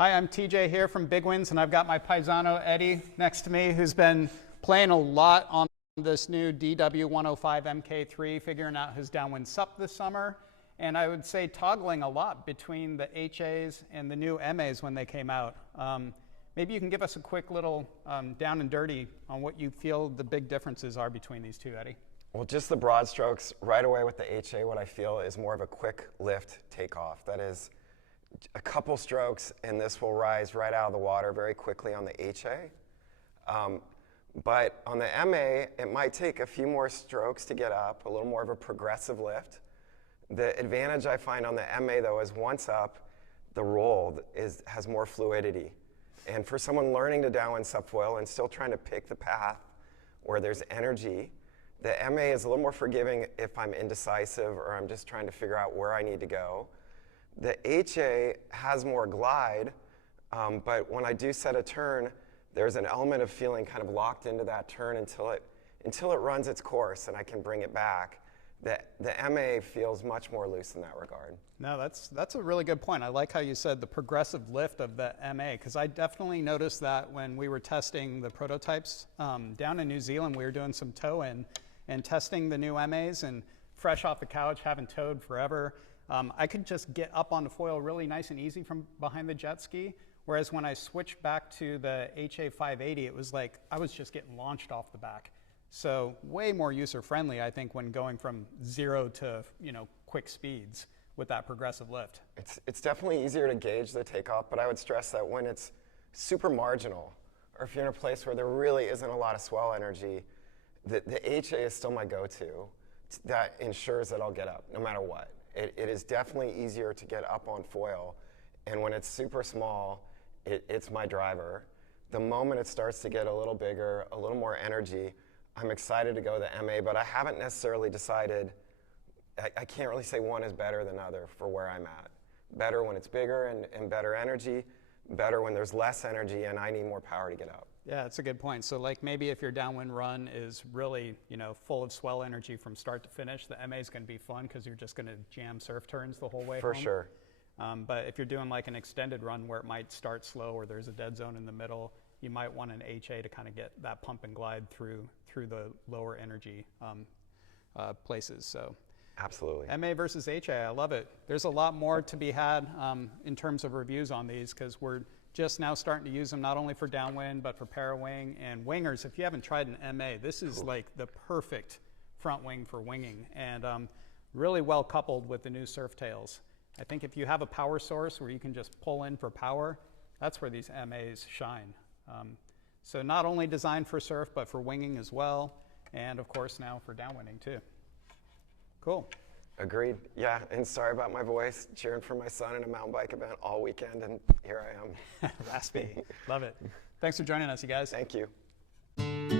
Hi, I'm TJ here from Big Winds, and I've got my paisano Eddie next to me, who's been playing a lot on this new DW105 MK3, figuring out his downwind sup this summer. And I would say toggling a lot between the HAs and the new MAs when they came out. Maybe you can give us a quick little down and dirty on what you feel the big differences are between these two, Eddie. Well, just the broad strokes right away with the HA, what I feel is more of a quick lift takeoff. That is a couple strokes and this will rise right out of the water very quickly on the HA. But on the MA, it might take a few more strokes to get up, a little more of a progressive lift. The advantage I find on the MA though is once up, the roll has more fluidity. And for someone learning to downwind subfoil and still trying to pick the path where there's energy, the MA is a little more forgiving if I'm indecisive or I'm just trying to figure out where I need to go. The HA has more glide, but when I do set a turn, there's an element of feeling kind of locked into that turn until it runs its course and I can bring it back. The MA feels much more loose in that regard. No, that's a really good point. I like how you said the progressive lift of the MA, because I definitely noticed that when we were testing the prototypes down in New Zealand. We were doing some tow-in and testing the new MAs, and fresh off the couch, haven't towed forever. I could just get up on the foil really nice and easy from behind the jet ski, whereas when I switched back to the HA 580, it was like I was just getting launched off the back. So way more user-friendly, I think, when going from 0 to quick speeds with that progressive lift. It's definitely easier to gauge the takeoff, but I would stress that when it's super marginal, or if you're in a place where there really isn't a lot of swell energy, the HA is still my go-to. That ensures that I'll get up no matter what. It is definitely easier to get up on foil, and when it's super small, it's my driver. The moment it starts to get a little bigger, a little more energy, I'm excited to go the MA, but I haven't necessarily decided. I can't really say one is better than other for where I'm at. Better when it's bigger and better energy, better when there's less energy and I need more power to get up. Yeah, that's a good point. So like maybe if your downwind run is really full of swell energy from start to finish, the MA is going to be fun because you're just going to jam surf turns the whole way For home. sure. But if you're doing like an extended run where it might start slow or there's a dead zone in the middle, you might want an HA to kind of get that pump and glide through the lower energy places. So absolutely. MA versus HA, I love it. There's a lot more to be had in terms of reviews on these, because we're just now starting to use them not only for downwind but for parawing and wingers. If you haven't tried an MA, this is like the perfect front wing for winging, and really well coupled with the new surf tails. I think if you have a power source where you can just pull in for power, that's where these MAs shine. So not only designed for surf, but for winging as well, and of course now for downwinding too. Cool. Agreed. Yeah, and sorry about my voice, cheering for my son in a mountain bike event all weekend, and here I am. Raspy. Love it. Thanks for joining us, you guys. Thank you.